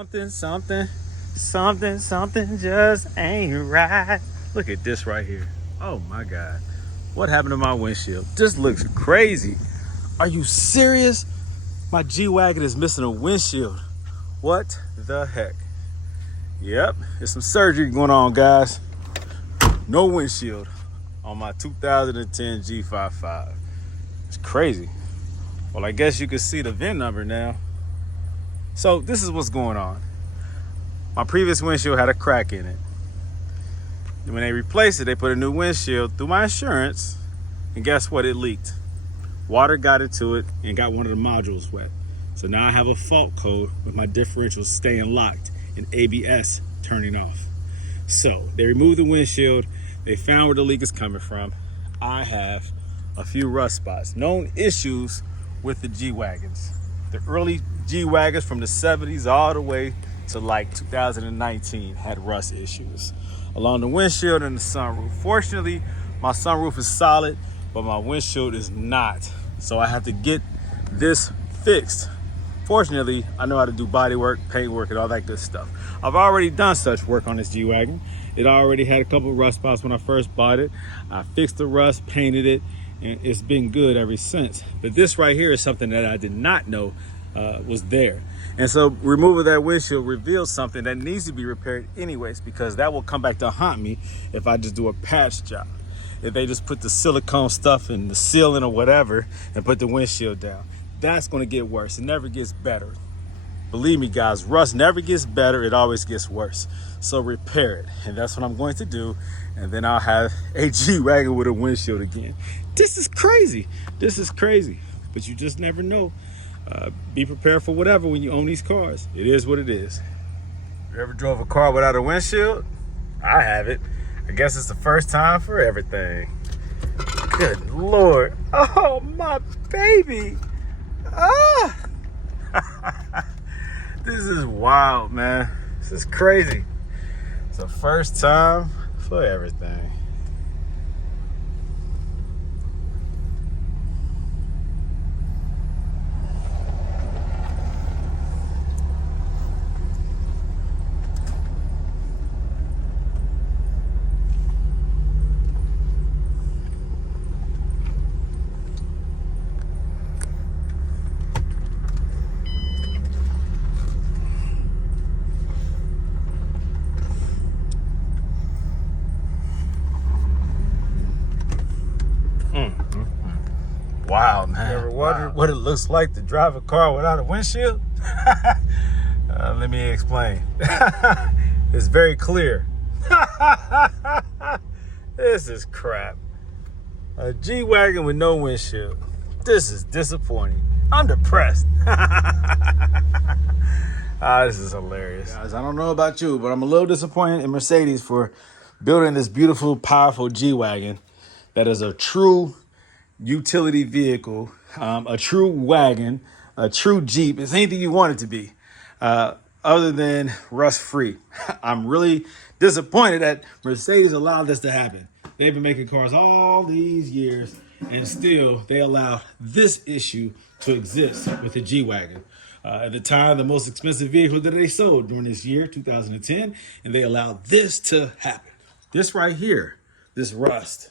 Something just ain't right. Look at this right here. Oh my God. What happened to my windshield? This looks crazy. Are you serious? My G-Wagon is missing a windshield. What the heck? Yep, there's some surgery going on, guys. No windshield on my 2010 G55. It's crazy. Well, I guess you can see the VIN number now. So this is what's going on. My previous windshield had a crack in it. And when they replaced it, they put a new windshield through my insurance, and guess what? It leaked. Water got into it and got one of the modules wet. So now I have a fault code with my differentials staying locked and ABS turning off. So they removed the windshield. They found where the leak is coming from. I have a few rust spots, known issues with the G-Wagons. The early G-Wagons from the 70s all the way to like 2019 had rust issues along the windshield and the sunroof. Fortunately, my sunroof is solid, but my windshield is not. So I have to get this fixed. Fortunately, I know how to do body work, paint work, and all that good stuff. I've already done such work on this G-Wagon. It already had a couple of rust spots when I first bought it. I fixed the rust, painted it, and it's been good ever since. But this right here is something that I did not know was there. And so removing that windshield reveals something that needs to be repaired anyways, because that will come back to haunt me if I just do a patch job. If they just put the silicone stuff in the ceiling or whatever and put the windshield down, that's going to get worse. It never gets better. Believe me, guys, rust never gets better. It always gets worse. So repair it. And that's what I'm going to do. And then I'll have a G-Wagon with a windshield again. This is crazy. This is crazy. But you just never know. Be prepared for whatever when you own these cars. It is what it is. You ever drove a car without a windshield? I have it. I guess it's the first time for everything. Good Lord. Oh, my baby. Ah. This is wild, man. This is crazy. It's the first time for everything. Wow, man. You ever wondered what it looks like to drive a car without a windshield? Let me explain. It's very clear. This is crap. A G-Wagon with no windshield. This is disappointing. I'm depressed. This is hilarious. Guys, I don't know about you, but I'm a little disappointed in Mercedes for building this beautiful, powerful G-Wagon that is a true utility vehicle, a true wagon, a true Jeep. It's anything you want it to be, other than rust-free. I'm really disappointed that Mercedes allowed this to happen. They've been making cars all these years, and still they allowed this issue to exist with the G-Wagon. At the time, the most expensive vehicle that they sold during this year, 2010, and they allowed this to happen. This right here, this rust.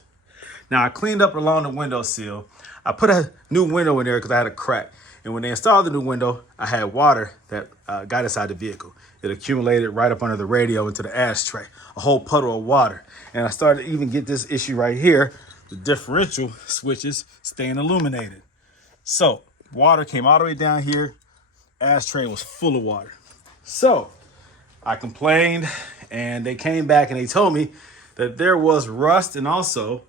Now, I cleaned up along the window sill. I put a new window in there because I had a crack. And when they installed the new window, I had water that got inside the vehicle. It accumulated right up under the radio into the ashtray, a whole puddle of water. And I started to even get this issue right here, the differential switches staying illuminated. So water came all the way down here. Ashtray was full of water. So I complained, and they came back and they told me that there was rust and also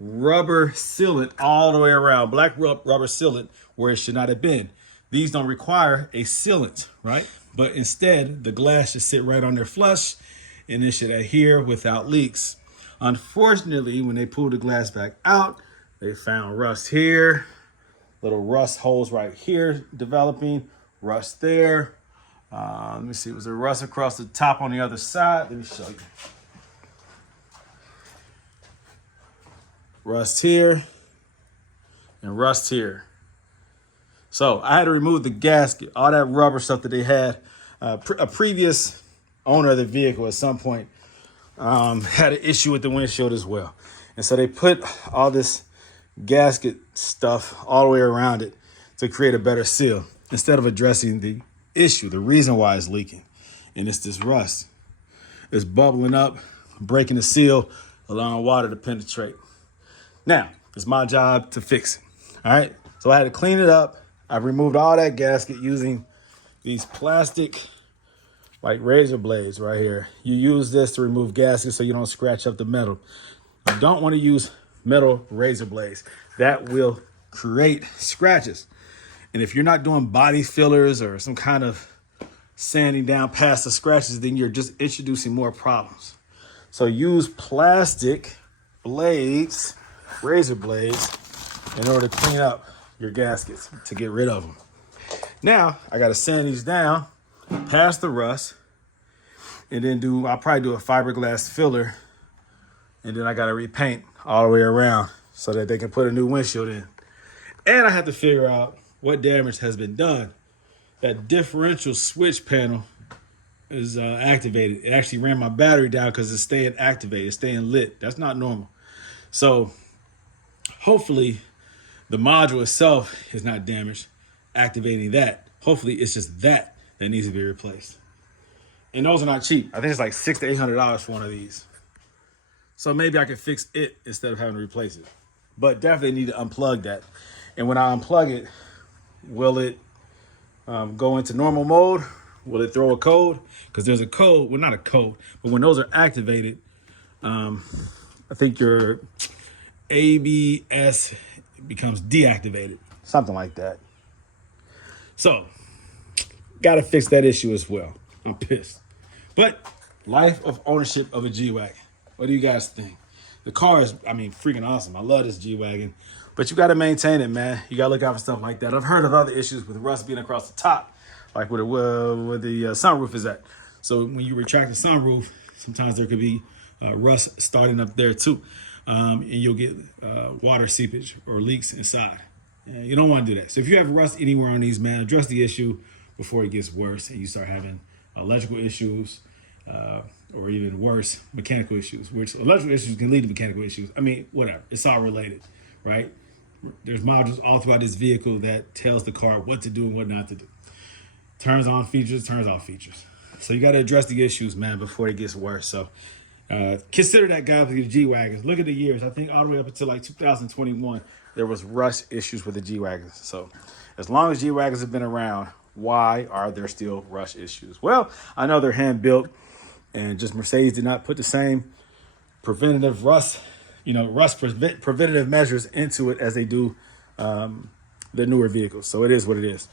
rubber sealant all the way around, black rubber sealant where it should not have been. These don't require a sealant, right? But instead, the glass should sit right on there flush, and it should adhere without leaks. Unfortunately, when they pulled the glass back out, they found rust here, little rust holes right here developing, rust there. Let me see, was there rust across the top on the other side? Let me show you. Rust here and rust here. So I had to remove the gasket, all that rubber stuff that they had a previous owner of the vehicle at some point had an issue with the windshield as well. And so they put all this gasket stuff all the way around it to create a better seal instead of addressing the issue, the reason why it's leaking. And it's this rust. It's bubbling up, breaking the seal, allowing water to penetrate. Now, it's my job to fix it. All right. So I had to clean it up. I removed all that gasket using these plastic like razor blades right here. You use this to remove gaskets so you don't scratch up the metal. You don't want to use metal razor blades. That will create scratches. And if you're not doing body fillers or some kind of sanding down past the scratches, then you're just introducing more problems. So use plastic blades, razor blades, in order to clean up your gaskets, to get rid of them. Now, I got to sand these down past the rust, and then I'll probably do a fiberglass filler, and then I got to repaint all the way around so that they can put a new windshield in. And I have to figure out what damage has been done. That differential switch panel is activated. It actually ran my battery down because it's staying activated, it's staying lit. That's not normal. So hopefully the module itself is not damaged, activating that. Hopefully it's just that needs to be replaced. And those are not cheap. I think it's like $600 to $800 for one of these. So maybe I could fix it instead of having to replace it. But definitely need to unplug that. And when I unplug it, will it go into normal mode? Will it throw a code? Because there's a code, well, not a code, but when those are activated, I think your ABS becomes deactivated, something like that. So, got to fix that issue as well. I'm pissed. But life of ownership of a G-Wagon. What do you guys think? The car is, freaking awesome. I love this G-Wagon. But you got to maintain it, man. You got to look out for stuff like that. I've heard of other issues with rust being across the top, like where the sunroof is at. So when you retract the sunroof, sometimes there could be rust starting up there too. And you'll get water seepage or leaks inside. And you don't want to do that. So if you have rust anywhere on these, man, address the issue before it gets worse and you start having electrical issues or even worse, mechanical issues, which electrical issues can lead to mechanical issues. Whatever. It's all related, right? There's modules all throughout this vehicle that tells the car what to do and what not to do. Turns on features, turns off features. So you got to address the issues, man, before it gets worse. So consider that, guys, with your G-Wagons. Look at the years. I think all the way up until like 2021, there was rust issues with the G-Wagons. So as long as G-Wagons have been around, why are there still rust issues? Well, I know they're hand-built, and just Mercedes did not put the same preventative preventative measures into it as they do the newer vehicles. So it is what it is.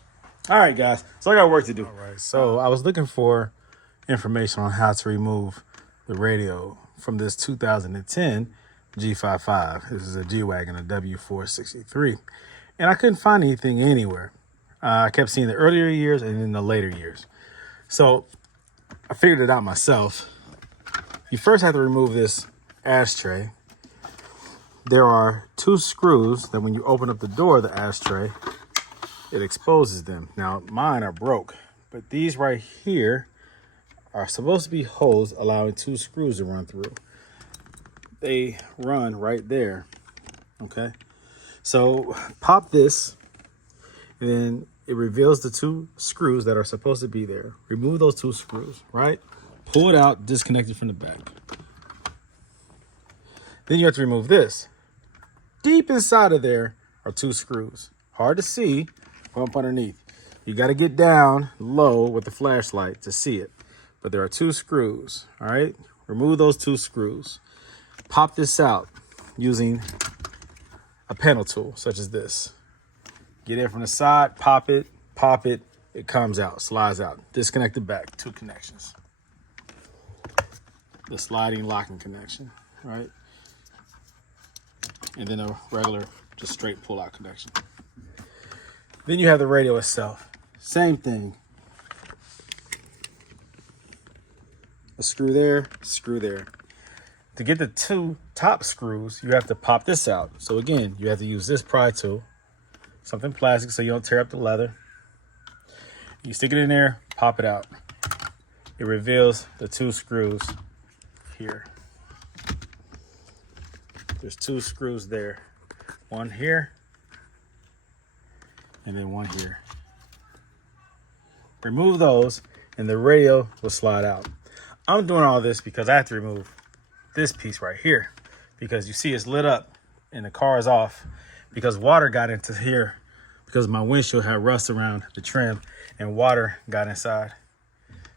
All right, guys. So I got work to do. All right. So I was looking for information on how to remove the radio from this 2010 G55. This is a G-Wagon, a W463. And I couldn't find anything anywhere. I kept seeing the earlier years and then the later years. So I figured it out myself. You first have to remove this ashtray. There are two screws that when you open up the door of the ashtray, it exposes them. Now, mine are broke, but these right here are supposed to be holes allowing two screws to run through. They run right there, okay? So pop this, and then it reveals the two screws that are supposed to be there. Remove those two screws, right? Pull it out, disconnect it from the back. Then you have to remove this. Deep inside of there are two screws. Hard to see from up underneath. You got to get down low with the flashlight to see it. But there are two screws, all right? Remove those two screws. Pop this out using a panel tool such as this. Get in from the side, pop it, it comes out, slides out. Disconnect the back, two connections. The sliding locking connection, right? And then a regular, just straight pull-out connection. Then you have the radio itself. Same thing. A screw there, screw there. To get the two top screws, you have to pop this out. So again, you have to use this pry tool, something plastic so you don't tear up the leather. You stick it in there, pop it out. it reveals the 2 screws here. There's 2 screws there. One here, and then one here. Remove those, and the radio will slide out. I'm doing all this because I have to remove this piece right here, because you see it's lit up and the car is off because water got into here because my windshield had rust around the trim and water got inside.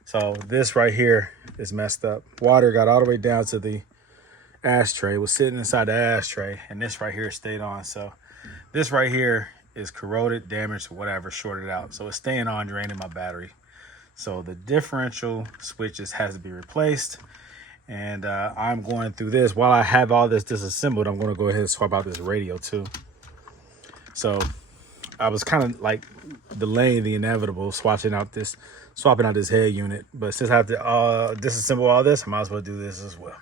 So this right here is messed up. Water got all the way down to the ashtray, was sitting inside the ashtray, and this right here stayed on. So this right here is corroded, damaged, whatever, shorted out. So it's staying on, draining my battery. So the differential switches has to be replaced. And I'm going through this. While I have all this disassembled, I'm going to go ahead and swap out this radio too. So I was kind of like delaying the inevitable, swapping out this head unit. But since I have to disassemble all this, I might as well do this as well.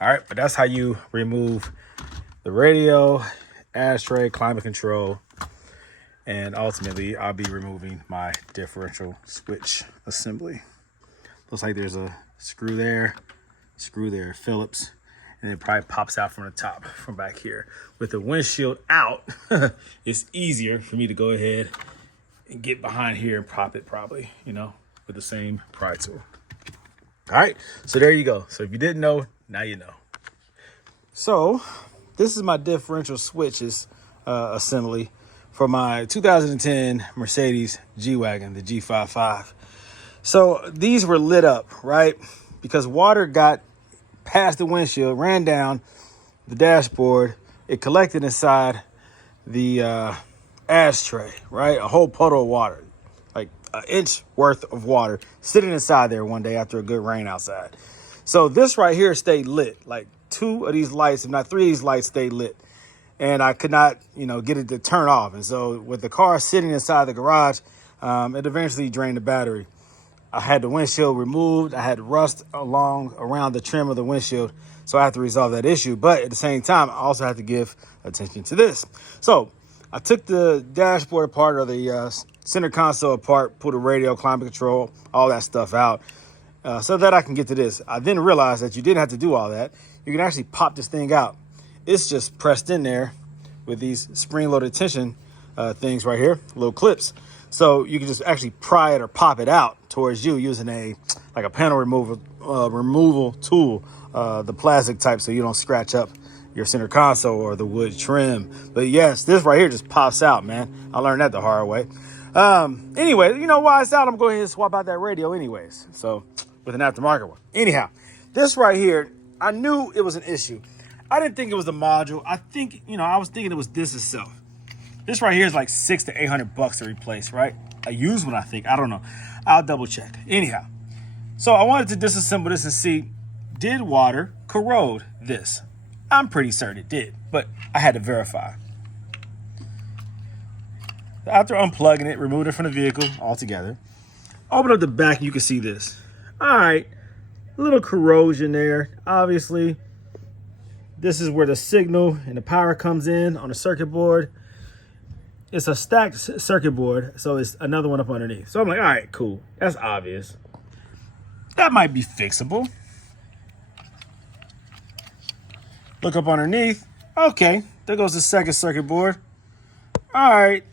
All right, but that's how you remove the radio, ashtray, climate control, and ultimately I'll be removing my differential switch assembly. Looks like there's a screw there, Phillips, and it probably pops out from the top from back here. With the windshield out, it's easier for me to go ahead and get behind here and prop it probably, you know, with the same pry tool. All right, so there you go. So if you didn't know, now you know. So this is my differential switches assembly for my 2010 Mercedes G-WAGON, the G55. So these were lit up, right? Because water got past the windshield, ran down the dashboard. It collected inside the ashtray, right? A whole puddle of water, like an inch worth of water sitting inside there one day after a good rain outside. So this right here stayed lit. Like 2 of these lights, if not 3 of these lights, stayed lit. And I could not, you know, get it to turn off. And so with the car sitting inside the garage, it eventually drained the battery. I had the windshield removed. I had rust around the trim of the windshield. So I have to resolve that issue. But at the same time, I also have to give attention to this. So I took the dashboard apart, or the center console apart, pulled the radio, climate control, all that stuff out, so that I can get to this. I then realized that you didn't have to do all that. You can actually pop this thing out. It's just pressed in there with these spring-loaded tension things right here, little clips. So you can just actually pry it or pop it out towards you using like a panel removal tool, the plastic type, so you don't scratch up your center console or the wood trim. But yes, this right here just pops out, man. I learned that the hard way. Anyway, you know why it's out? I'm going to go ahead and swap out that radio anyways. So with an aftermarket one. Anyhow, this right here, I knew it was an issue. I didn't think it was the module. I think, you know, I was thinking it was this itself. This right here is like $600 to $800 to replace, right? A used one, I think. I don't know. I'll double check. Anyhow, so I wanted to disassemble this and see, did water corrode this? I'm pretty certain it did, but I had to verify. After unplugging it, removed it from the vehicle altogether, open up the back, you can see this. All right, a little corrosion there, obviously. This is where the signal and the power comes in on the circuit board. It's a stacked circuit board, so it's another one up underneath. So I'm like, all right, cool. That's obvious. That might be fixable. Look up underneath. Okay, there goes the second circuit board. All right.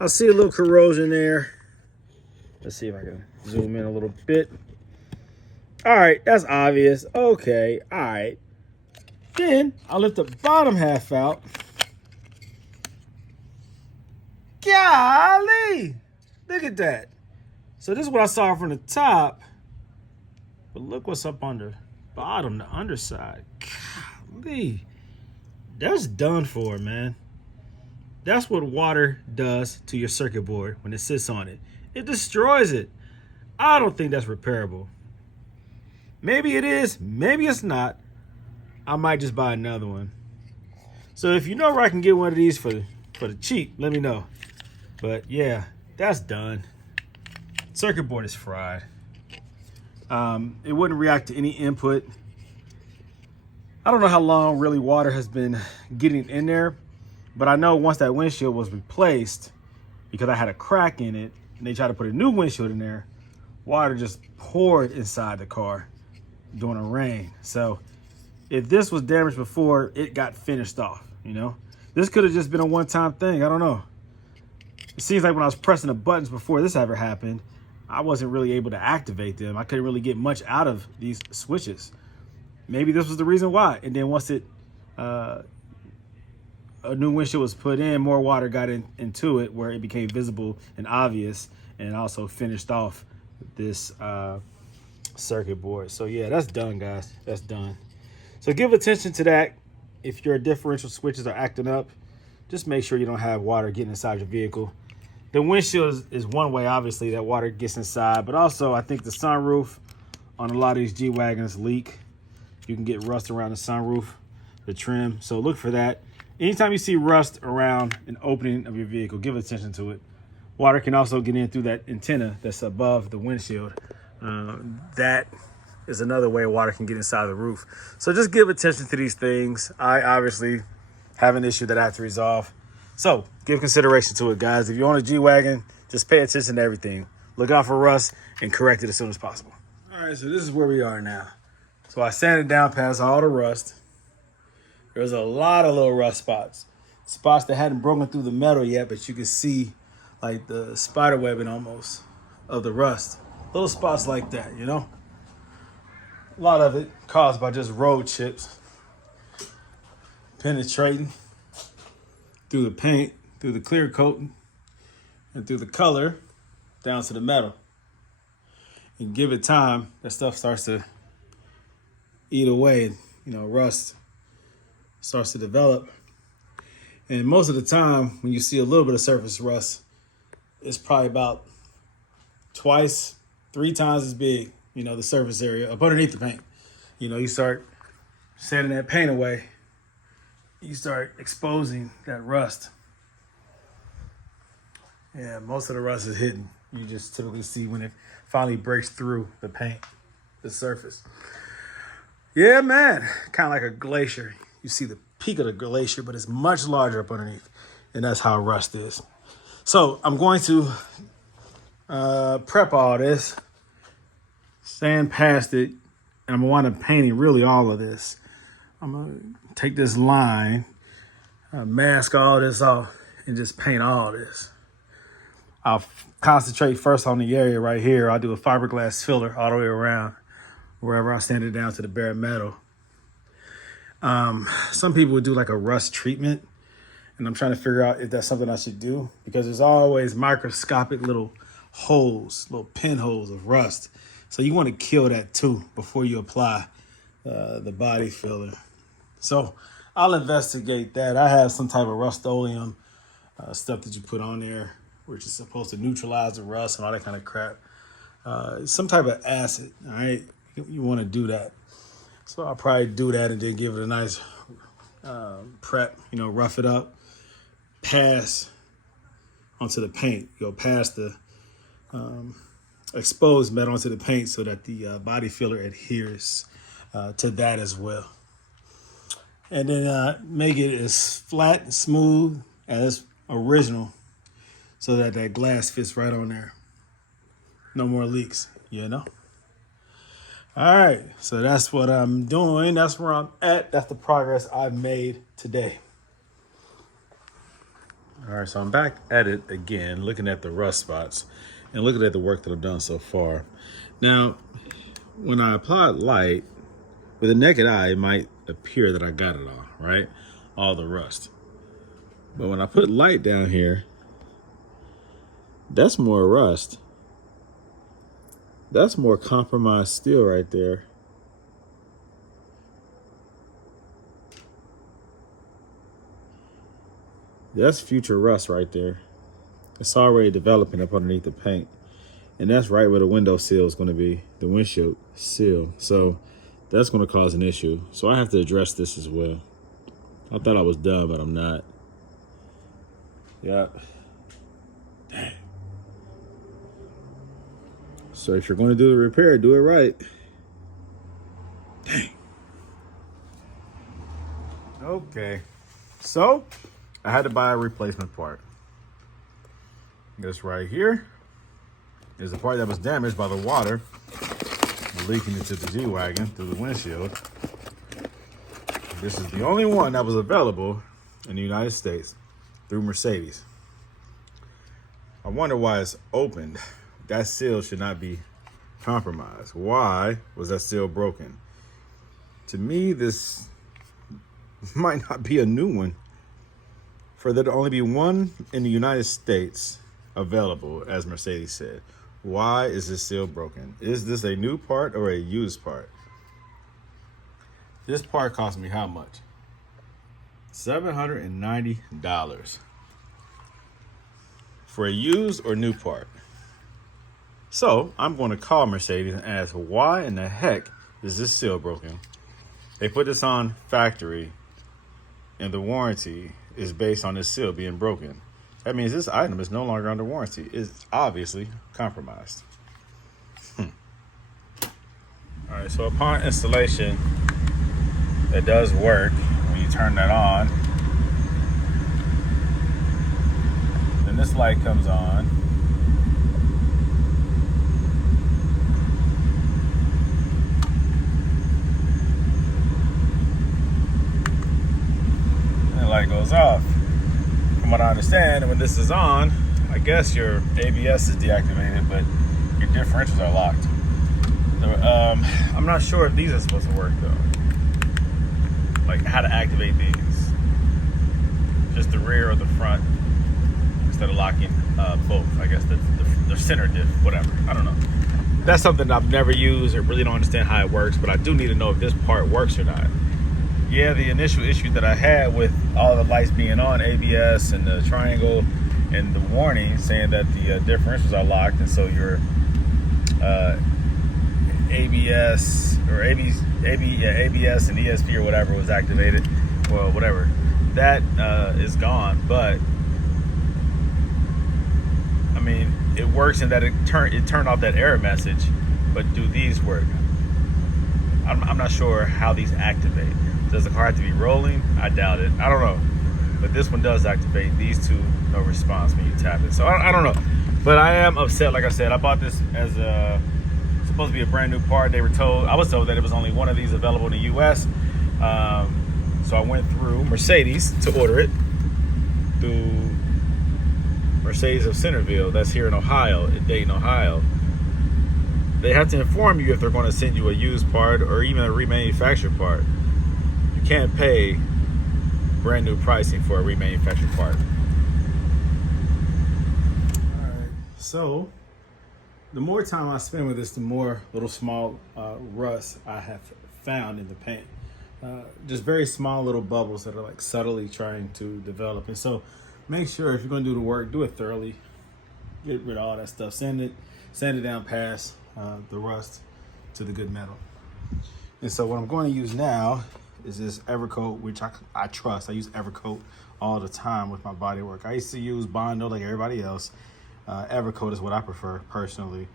I see a little corrosion there. Let's see if I can zoom in a little bit. All right, that's obvious. Okay, all right. Then I'll lift the bottom half out. Golly, look at that. So this is what I saw from the top, but look what's up on the bottom, the underside. Golly, that's done for, man. That's what water does to your circuit board when it sits on it. It destroys it. I don't think that's repairable. Maybe it is, maybe it's not. I might just buy another one. So if you know where I can get one of these for the cheap, let me know. But yeah, that's done. Circuit board is fried. It wouldn't react to any input. I don't know how long really water has been getting in there, but I know once that windshield was replaced, because I had a crack in it and they tried to put a new windshield in there, water just poured inside the car during a rain. So if this was damaged before it got finished off, you know, this could have just been a one-time thing. I don't know. It seems like when I was pressing the buttons before this ever happened, I wasn't really able to activate them. I couldn't really get much out of these switches. Maybe this was the reason why. And then once a new windshield was put in, more water got into it where it became visible and obvious, and also finished off this circuit board. So yeah, that's done, guys. That's done. So give attention to that. If your differential switches are acting up, just make sure you don't have water getting inside your vehicle. The windshield is one way, obviously, that water gets inside, but also I think the sunroof on a lot of these G-Wagons leak. You can get rust around the sunroof, the trim. So look for that. Anytime you see rust around an opening of your vehicle, give attention to it. Water can also get in through that antenna that's above the windshield. That is another way water can get inside the roof. So just give attention to these things. I obviously have an issue that I have to resolve. So give consideration to it, guys. If you own a G-Wagon, just pay attention to everything. Look out for rust and correct it as soon as possible. All right, so this is where we are now. So I sanded down past all the rust. There's a lot of little rust spots. Spots that hadn't broken through the metal yet, but you can see like the spider webbing almost of the rust. Little spots like that, you know? A lot of it caused by just road chips penetrating through the paint, through the clear coating, and through the color down to the metal. And give it time, that stuff starts to eat away, you know, rust starts to develop. And most of the time, when you see a little bit of surface rust, it's probably about twice, 3 times as big, you know, the surface area up underneath the paint. You know, you start sanding that paint away, you start exposing that rust. Yeah, most of the rust is hidden. You just typically see when it finally breaks through the paint, the surface. Yeah, man, kind of like a glacier. You see the peak of the glacier, but it's much larger up underneath. And that's how rust is. So I'm going to prep all this, sand past it, and I'm gonna wind up painting really all of this. I'm gonna take this line, mask all this off, and just paint all this. I'll concentrate first on the area right here. I'll do a fiberglass filler all the way around, wherever I sand it down to the bare metal. Some people would do like a rust treatment, and I'm trying to figure out if that's something I should do, because there's always microscopic little holes, little pinholes of rust. So you want to kill that too before you apply the body filler. So I'll investigate that. I have some type of Rust-Oleum stuff that you put on there, which is supposed to neutralize the rust and all that kind of crap. Some type of acid, all right? You want to do that. So I'll probably do that and then give it a nice prep, you know, rough it up, pass onto the paint. Go past the exposed metal onto the paint so that the body filler adheres to that as well. And then make it as flat and smooth as original so that that glass fits right on there. No more leaks, you know? All right, so that's what I'm doing. That's where I'm at. That's the progress I've made today. All right, so I'm back at it again, looking at the rust spots and looking at the work that I've done so far. Now, when I apply light, with the naked eye, it might appear that I got it all, right? All the rust. But when I put light down here, that's more rust. That's more compromised steel right there. That's future rust right there. It's already developing up underneath the paint. And that's right where the window sill is going to be, the windshield sill. So that's going to cause an issue. So I have to address this as well. I thought I was done, but I'm not. Yeah. Dang. So if you're going to do the repair, do it right. Dang. Okay. So I had to buy a replacement part. This right here. is the part that was damaged by the water leaking into the G-Wagon through the windshield. This is the only one that was available in the United States through Mercedes. I wonder why it's opened. That seal should not be compromised. Why was that seal broken? To me, this might not be a new one. For there to only be one in the United States available, as Mercedes said. Why is this seal broken? Is this a new part or a used part? This part cost me how much? $790 for a used or new part. So I'm going to call Mercedes and ask, why in the heck is this seal broken? They put this on factory and the warranty is based on this seal being broken. That means this item is no longer under warranty. It's obviously compromised. All right, so upon installation, it does work when you turn that on. Then this light comes on. And the light goes off. From what I understand, when this is on, I guess your ABS is deactivated, but your differentials are locked. I'm not sure if these are supposed to work though. Like how to activate these. Just the rear or the front instead of locking both. I guess the center diff, whatever. I don't know. That's something I've never used or really don't understand how it works, but I do need to know if this part works or not. Yeah, the initial issue that I had with all the lights being on, ABS and the triangle and the warning saying that the differentials are locked, and so your ABS and ESP or whatever was activated, well, whatever, that is gone. But I mean, it works in that it turned off that error message. But do these work? I'm not sure how these activate. Does the car have to be rolling? I doubt it. I don't know. But this one does activate. These two, no response when you tap it. So I don't know. But I am upset. Like I said, I bought this as supposed to be a brand new part. I was told that it was only one of these available in the US. So I went through Mercedes to order it through Mercedes of Centerville. That's here in Ohio, in Dayton, Ohio. They have to inform you if they're going to send you a used part or even a remanufactured part. You can't pay brand new pricing for a remanufactured part. All right, so the more time I spend with this, the more little small rust I have found in the paint. Just very small little bubbles that are like subtly trying to develop. And so make sure if you're going to do the work, do it thoroughly. Get rid of all that stuff. Sand it down past the rust to the good metal. And so what I'm going to use now is this Evercoat, which I trust. I use Evercoat all the time with my body work. I used to use Bondo like everybody else. Evercoat is what I prefer personally.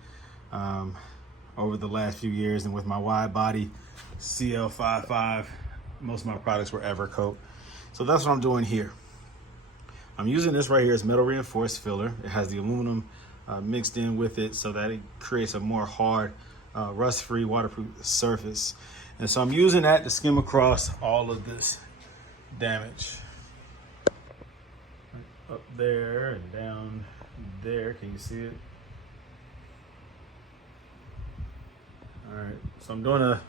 Over the last few years, and with my wide body CL55, most of my products were Evercoat. So that's what I'm doing here. I'm using this right here as metal reinforced filler. It has the aluminum mixed in with it so that it creates a more hard, rust-free, waterproof surface. And so I'm using that to skim across all of this damage. Up there and down there, can you see it? All right, so I'm doing a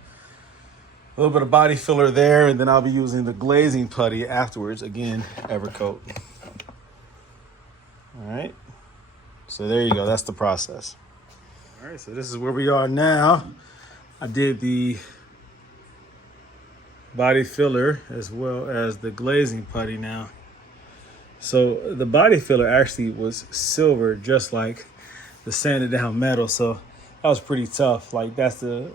little bit of body filler there, and then I'll be using the glazing putty afterwards. Again, Evercoat. All right, so there you go, that's the process. All right, so this is where we are now. I did the body filler as well as the glazing putty now. So the body filler actually was silver, just like the sanded down metal. So that was pretty tough. Like that's it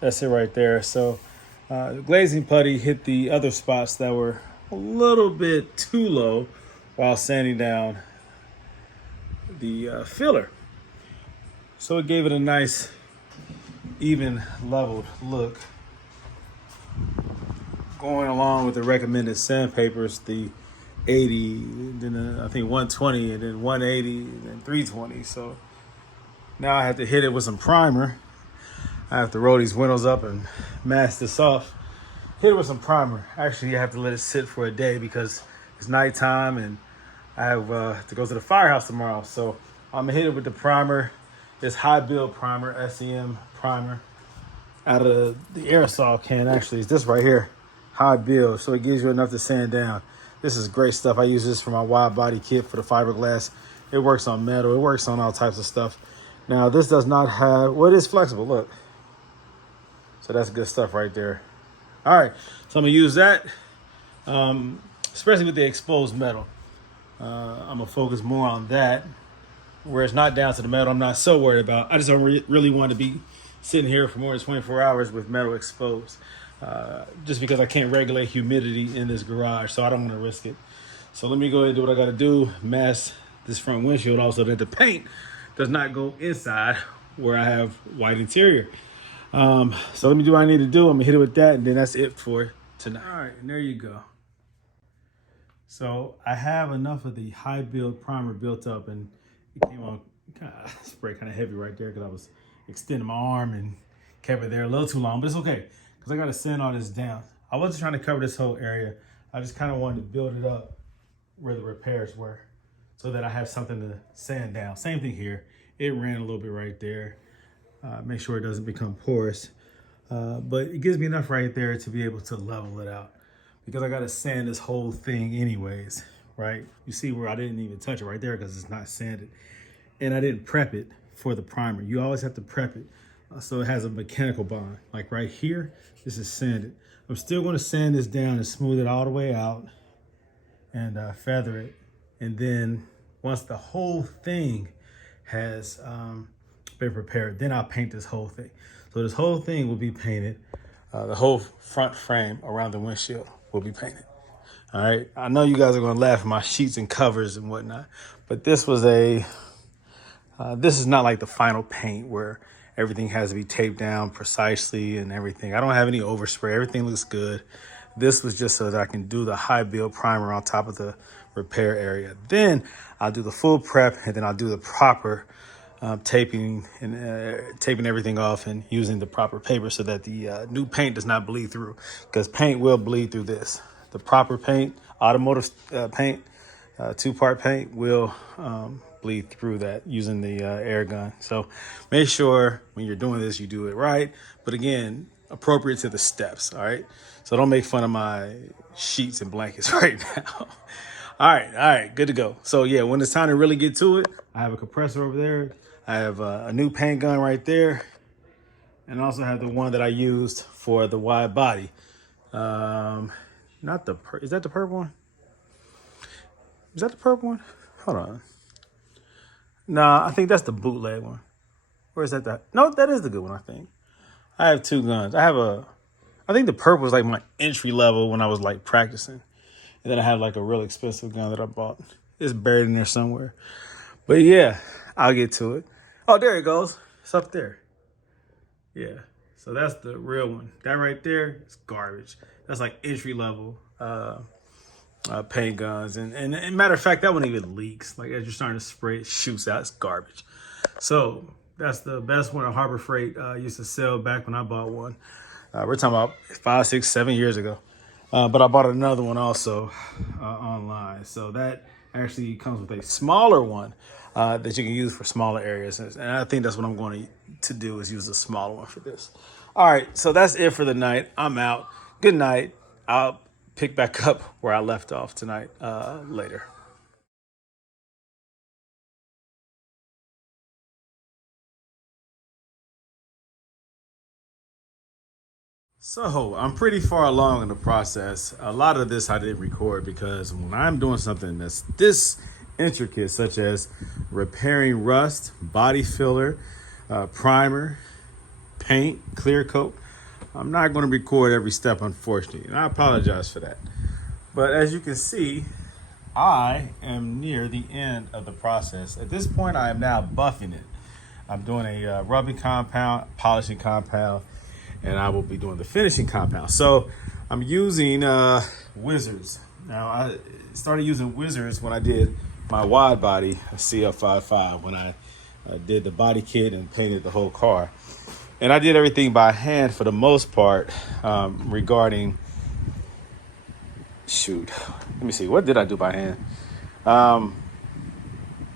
right there. So the glazing putty hit the other spots that were a little bit too low while sanding down the filler. So it gave it a nice, even leveled look. Going along with the recommended sandpapers, the 80, then I think 120, and then 180, and then 320. So Now I have to hit it with some primer. I have to roll these windows up and mask this off. Hit it with some primer. Actually, you have to let it sit for a day because it's nighttime and I have to go to the firehouse tomorrow. So I'm gonna hit it with the primer. This high build primer, SEM primer, out of the aerosol can. Actually, it's this right here, high build. So it gives you enough to sand down. This is great stuff. I use this for my wide body kit for the fiberglass. It works on metal. It works on all types of stuff. Now this does not have, well, it is flexible, look. So that's good stuff right there. All right, so I'm gonna use that, especially with the exposed metal. I'm gonna focus more on that, where it's not down to the metal. I'm not so worried about. I just don't really want to be sitting here for more than 24 hours with metal exposed, just because I can't regulate humidity in this garage, so I don't want to risk it. So let me go ahead and do what I gotta do, mask this front windshield also that the paint does not go inside where I have white interior. So let me do what I need to do. I'm gonna hit it with that, and then that's it for tonight. All right, and there you go. So I have enough of the high build primer built up, and it came on spray kind of heavy right there because I was extending my arm and kept it there a little too long, but it's okay because I got to sand all this down. I wasn't trying to cover this whole area. I just kind of wanted to build it up where the repairs were so that I have something to sand down. Same thing here. It ran a little bit right there. Make sure it doesn't become porous, but it gives me enough right there to be able to level it out because I got to sand this whole thing anyways, right? You see where I didn't even touch it right there because it's not sanded, and I didn't prep it for the primer. You always have to prep it so it has a mechanical bond. Like right here, this is sanded. I'm still going to sand this down and smooth it all the way out and feather it, and then once the whole thing has been prepared, then I'll paint this whole thing. So this whole thing will be painted. The whole front frame around the windshield will be painted. All right. I know you guys are gonna laugh at my sheets and covers and whatnot, but this was this is not like the final paint where everything has to be taped down precisely and everything. I don't have any overspray. Everything looks good. This was just so that I can do the high build primer on top of the repair area. Then I'll do the full prep, and then I'll do the proper taping and taping everything off and using the proper paper so that the new paint does not bleed through, because paint will bleed through this. The proper paint, automotive paint, two-part paint will bleed through that using the air gun. So make sure when you're doing this, you do it right. But again, appropriate to the steps, all right? So don't make fun of my sheets and blankets right now. All right, good to go. So yeah, when it's time to really get to it, I have a compressor over there. I have a new paint gun right there. And I also have the one that I used for the wide body. Not the, is that the purple one? Is that the purple one? Hold on. Nah, I think that's the bootleg one. Or is that the, no, that is the good one, I think. I have two guns. I think the purple was like my entry level when I was like practicing. And then I have like a real expensive gun that I bought. It's buried in there somewhere. But yeah, I'll get to it. Oh, there it goes. It's up there. Yeah. So that's the real one. That right there is garbage. That's like entry level paint guns. And matter of fact, that one even leaks. Like as you're starting to spray, it shoots out. It's garbage. So that's the best one at Harbor Freight used to sell back when I bought one. We're talking about 5, 6, 7 years ago. But I bought another one also online. So that actually comes with a smaller one that you can use for smaller areas. And I think that's what I'm going to do, is use a smaller one for this. All right, so that's it for the night. I'm out. Good night. I'll pick back up where I left off tonight later. So I'm pretty far along in the process. A lot of this I didn't record because when I'm doing something that's this intricate, such as repairing rust, body filler, primer, paint, clear coat, I'm not going to record every step, unfortunately, and I apologize for that. But as you can see, I am near the end of the process. At this point, I am now buffing it. I'm doing a rubbing compound, polishing compound, and I will be doing the finishing compound. So I'm using Wizards. Now I started using Wizards when I did my wide body CF55, when I did the body kit and painted the whole car. And I did everything by hand for the most part, regarding, shoot, let me see, what did I do by hand?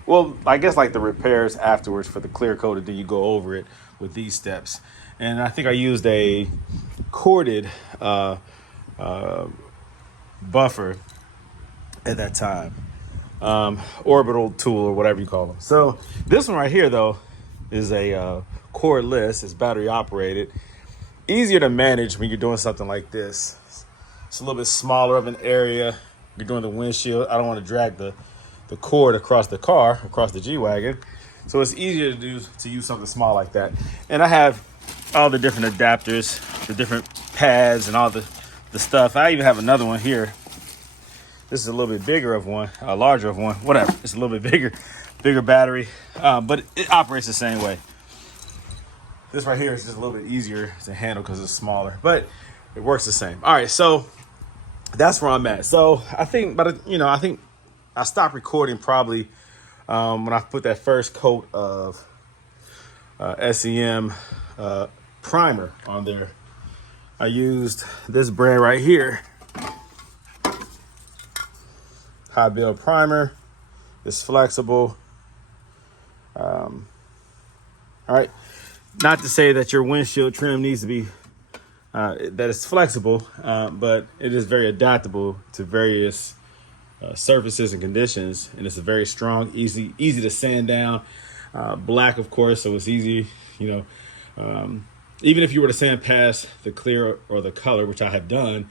Well, I guess like the repairs afterwards for the clear coat, and then you go over it with these steps. And I think I used a corded buffer at that time, orbital tool or whatever you call them. So this one right here though is a cordless. It's battery operated, easier to manage when you're doing something like this. It's a little bit smaller of an area. You're doing the windshield. I don't want to drag the cord across the car, across the G-Wagon. So it's easier to use something small like that. And I have all the different adapters, the different pads and all the stuff. I even have another one here. This is a little bit bigger of one, a larger of one, whatever. It's a little bit bigger battery, but it operates the same way. This right here is just a little bit easier to handle because it's smaller, but it works the same. All right, so that's where I'm at. So I think, I think I stopped recording probably when I put that first coat of SEM primer on there. I used this brand right here, High Build Primer. It's flexible. All right, not to say that your windshield trim needs to be that it's flexible, but it is very adaptable to various surfaces and conditions, and it's a very strong, easy to sand down. Black, of course, so it's easy. Even if you were to sand past the clear or the color, which I have done,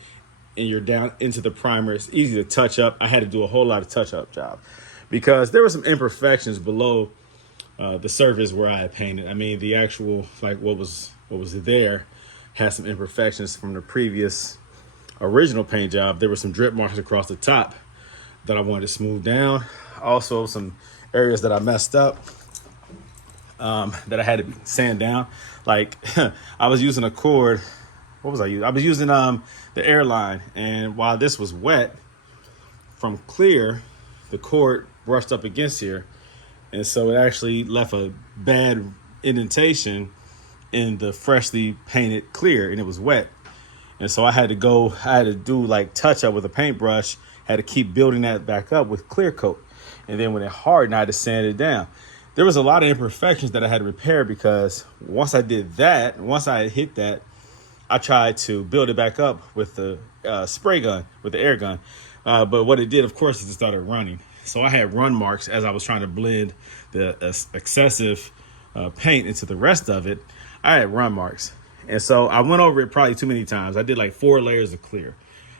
and you're down into the primer, it's easy to touch up. I had to do a whole lot of touch-up job because there were some imperfections below the surface where I had painted. I mean, the actual, like what was there had some imperfections from the previous original paint job. There were some drip marks across the top that I wanted to smooth down. Also, some areas that I messed up that I had to sand down. Like I was using a cord. What was I using? I was using the airline, and while this was wet from clear, the cord brushed up against here, and so it actually left a bad indentation in the freshly painted clear, and it was wet. And so I had to do like touch up with a paintbrush, had to keep building that back up with clear coat. And then when it hardened, I had to sand it down. There was a lot of imperfections that I had to repair because once I did that, once I had hit that, I tried to build it back up with the spray gun, with the air gun. But what it did, of course, is it started running. So I had run marks as I was trying to blend the excessive paint into the rest of it. I had run marks. And so I went over it probably too many times. I did like 4 layers of clear.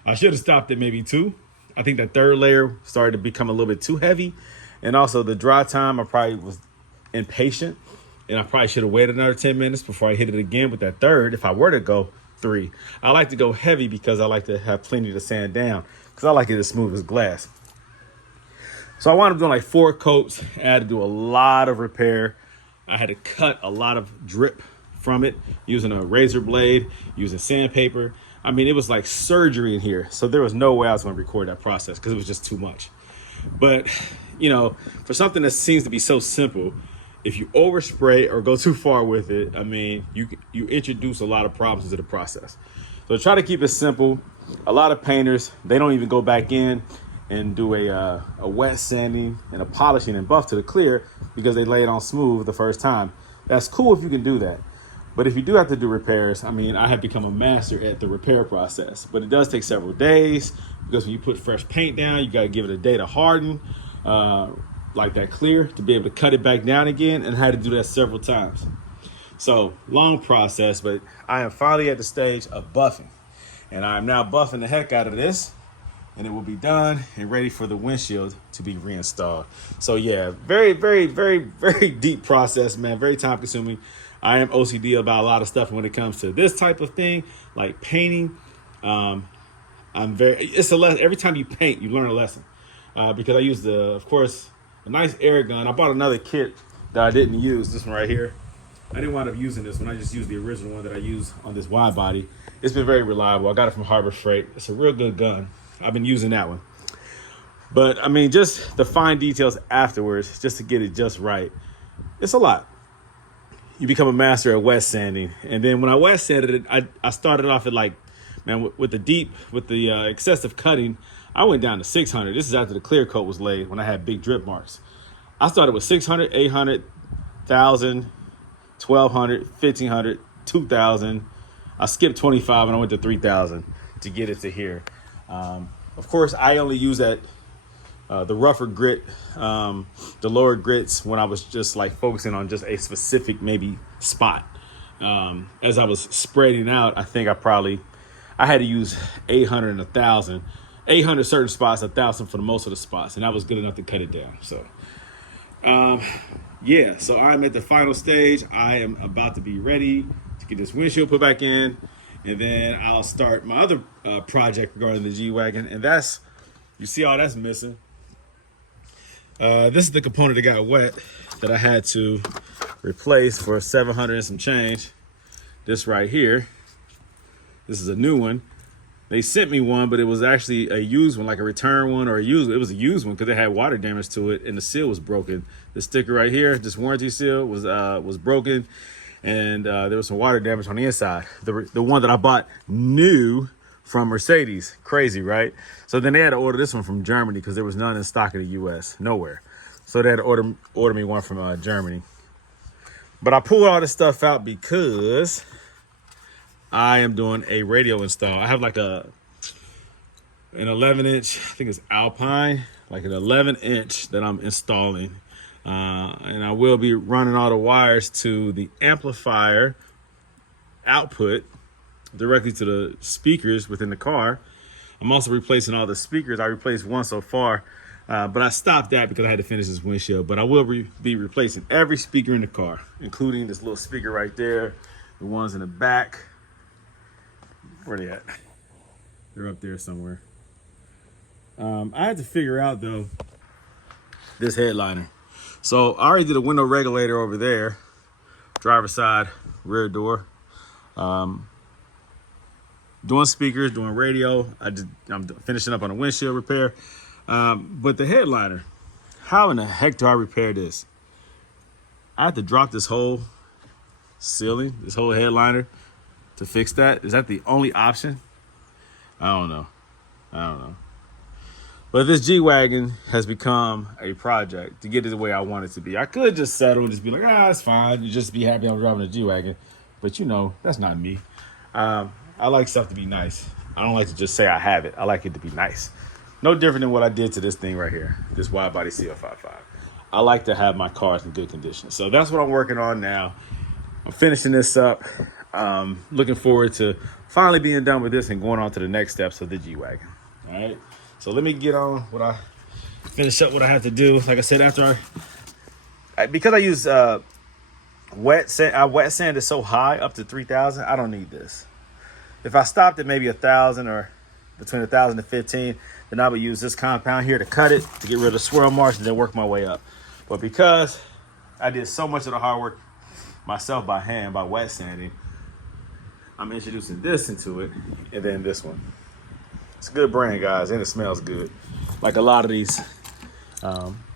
I should have stopped at maybe 2. I think that third layer started to become a little bit too heavy. And also the dry time, I probably was impatient. And I probably should have waited another 10 minutes before I hit it again with that third. If I were to go 3, I like to go heavy because I like to have plenty to sand down because I like it as smooth as glass. So I wound up doing like 4 coats. I had to do a lot of repair. I had to cut a lot of drip from it using a razor blade, using sandpaper. I mean, it was like surgery in here. So there was no way I was going to record that process because it was just too much. But, for something that seems to be so simple, if you overspray or go too far with it, I mean, you introduce a lot of problems into the process. So try to keep it simple. A lot of painters, they don't even go back in and do a wet sanding and a polishing and buff to the clear because they lay it on smooth the first time. That's cool if you can do that. But if you do have to do repairs, I mean, I have become a master at the repair process, but it does take several days because when you put fresh paint down, you got to give it a day to harden, like that clear, to be able to cut it back down again, and I had to do that several times. So long process, but I am finally at the stage of buffing, and I am now buffing the heck out of this, and it will be done and ready for the windshield to be reinstalled. So yeah, very, very, very, very deep process, man. Very time consuming. I am OCD about a lot of stuff when it comes to this type of thing, like painting. It's a lesson. Every time you paint, you learn a lesson. Because I used of course, a nice air gun. I bought another kit that I didn't use, this one right here. I didn't wind up using this one. I just used the original one that I used on this wide body. It's been very reliable. I got it from Harbor Freight. It's a real good gun. I've been using that one. But I mean, just the fine details afterwards, just to get it just right. it's a lot. You become a master at wet sanding. And then when I wet sanded it, I started off at like, man, with the excessive cutting, I went down to 600. This is after the clear coat was laid when I had big drip marks. I started with 600, 800, 1,000, 1,200, 1,500, 2,000. I skipped 25 and I went to 3,000 to get it to here. Of course, I only use that the rougher grit, the lower grits when I was just like focusing on just a specific maybe spot. As I was spreading out, I think I had to use 800 and 1,000. 800 certain spots, 1,000 for the most of the spots, and that was good enough to cut it down. So, yeah, so I'm at the final stage. I am about to be ready to get this windshield put back in, and then I'll start my other project regarding the G-Wagon, and you see all that's missing. This is the component that got wet that I had to replace for 700 and some change. This right here, this is a new one. They sent me one, but it was actually a used one, like a return one or it was a used one because it had water damage to it and the seal was broken. The sticker right here, this warranty seal was broken, and there was some water damage on the inside. The one that I bought new from Mercedes. Crazy, right? So then they had to order this one from Germany because there was none in stock in the US, nowhere. So they had to order me one from Germany. But I pulled all this stuff out because I am doing a radio install. I have like an 11-inch, I think it's Alpine, like an 11-inch that I'm installing. And I will be running all the wires to the amplifier output directly to the speakers within the car. I'm also replacing all the speakers. I replaced one so far, but I stopped that because I had to finish this windshield. But I will be replacing every speaker in the car, including this little speaker right there, the ones in the back. Where are they at? They're up there somewhere. I had to figure out, though, this headliner. So I already did a window regulator over there, driver's side, rear door. Doing speakers, doing radio. I'm finishing up on a windshield repair. But the headliner, how in the heck do I repair this? I have to drop this whole ceiling, this whole headliner to fix that. Is that the only option? I don't know. But this G-Wagon has become a project to get it the way I want it to be. I could just settle and just be like, it's fine. You just be happy I'm driving a G-Wagon. But you know, that's not me. I like stuff to be nice. I don't like to just say I have it. I like it to be nice. No different than what I did to this thing right here, this wide body CL55. I like to have my cars in good condition. So that's what I'm working on now. I'm finishing this up. Looking forward to finally being done with this and going on to the next steps of the G-Wagon. All right. So let me get on finish up what I have to do. Like I said, after because I use wet sand is so high, up to 3,000. I don't need this. If I stopped at maybe 1,000 or between 1,000 and 15, then I would use this compound here to cut it, to get rid of the swirl marks, and then work my way up. But because I did so much of the hard work myself by hand, by wet sanding, I'm introducing this into it, and then this one. It's a good brand, guys, and it smells good, like a lot of these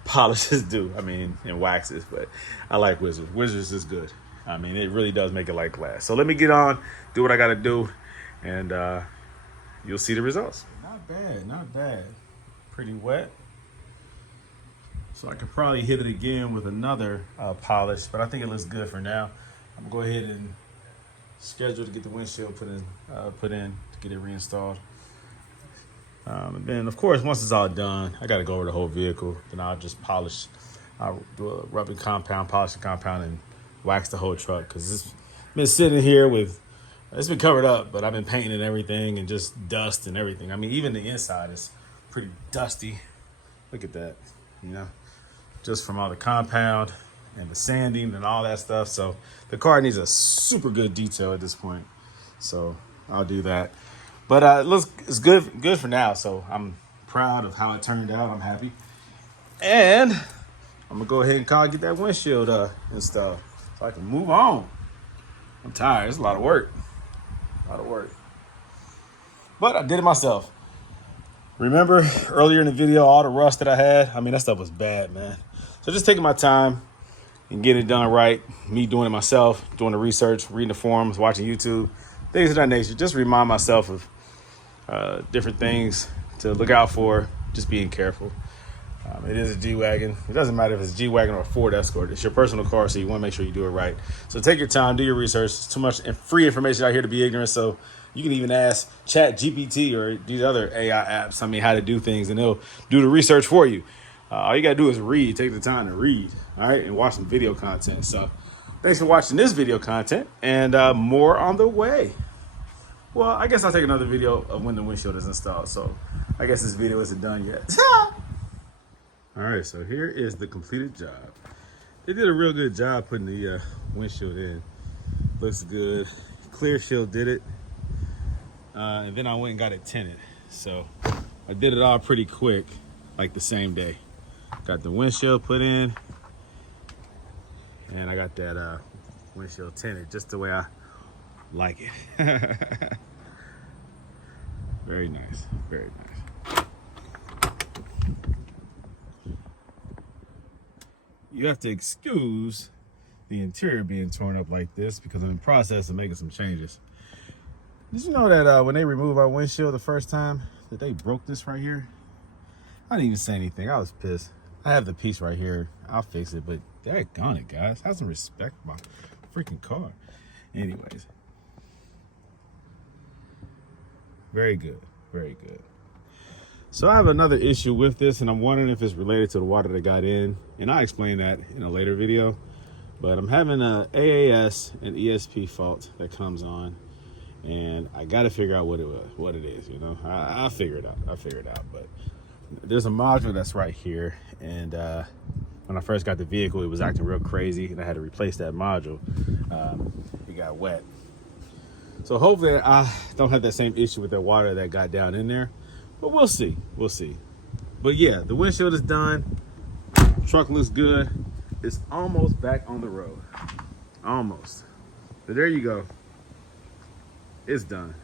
polishes do. I mean, and waxes, but I like Wizards. Wizards is good. I mean, it really does make it like glass. So let me get on, do what I got to do, and you'll see the results. Not bad. Pretty wet. So I could probably hit it again with another polish, but I think it looks good for now. I'm gonna go ahead and schedule to get the windshield put in to get it reinstalled. And then, of course, once it's all done, I got to go over the whole vehicle. Then I'll just polish. I'll do a rubbing compound, polishing compound, and wax the whole truck because it's been sitting here it's been covered up, but I've been painting and everything and just dust and everything. I mean, even the inside is pretty dusty. Look at that, just from all the compound and the sanding and all that stuff. So the car needs a super good detail at this point. So I'll do that. But it's good for now. So I'm proud of how it turned out. I'm happy. And I'm gonna go ahead and get that windshield installed so I can move on. I'm tired. It's a lot of work. But I did it myself. Remember earlier in the video all the rust that I had? I mean, that stuff was bad, man. So just taking my time, and getting it done right. Me doing it myself, doing the research, reading the forums, watching YouTube, things of that nature. Just remind myself of different things to look out for, just being careful. It is a G-Wagon. It doesn't matter if it's a G-Wagon or a Ford Escort. It's your personal car, so you want to make sure you do it right. So take your time, do your research. There's too much free information out here to be ignorant, so you can even ask Chat GPT or these other AI apps, how to do things, and they'll do the research for you. All you got to do is read. Take the time to read, all right, and watch some video content. So thanks for watching this video content, and more on the way. Well, I guess I'll take another video of when the windshield is installed, so I guess this video isn't done yet. All right, so here is the completed job. They did a real good job putting the windshield in. Looks good. Clear Shield did it. And then I went and got it tinted. So I did it all pretty quick, like the same day. Got the windshield put in, and I got that windshield tinted just the way I like it. Very nice, very nice. You have to excuse the interior being torn up like this because I'm in the process of making some changes. Did you know that when they removed our windshield the first time, that they broke this right here? I didn't even say anything. I was pissed. I have the piece right here. I'll fix it, but daggone it, guys. Have some respect for my freaking car. Anyways. Very good. Very good. So I have another issue with this, and I'm wondering if it's related to the water that got in. And I'll explain that in a later video. But I'm having a AAS and ESP fault that comes on. And I got to figure out what it is, you know. I'll figure it out. But there's a module that's right here. And when I first got the vehicle, it was acting real crazy. And I had to replace that module. It got wet. So hopefully I don't have that same issue with that water that got down in there. But we'll see. We'll see. But yeah, the windshield is done. Truck looks good. It's almost back on the road. Almost. But there you go. It's done.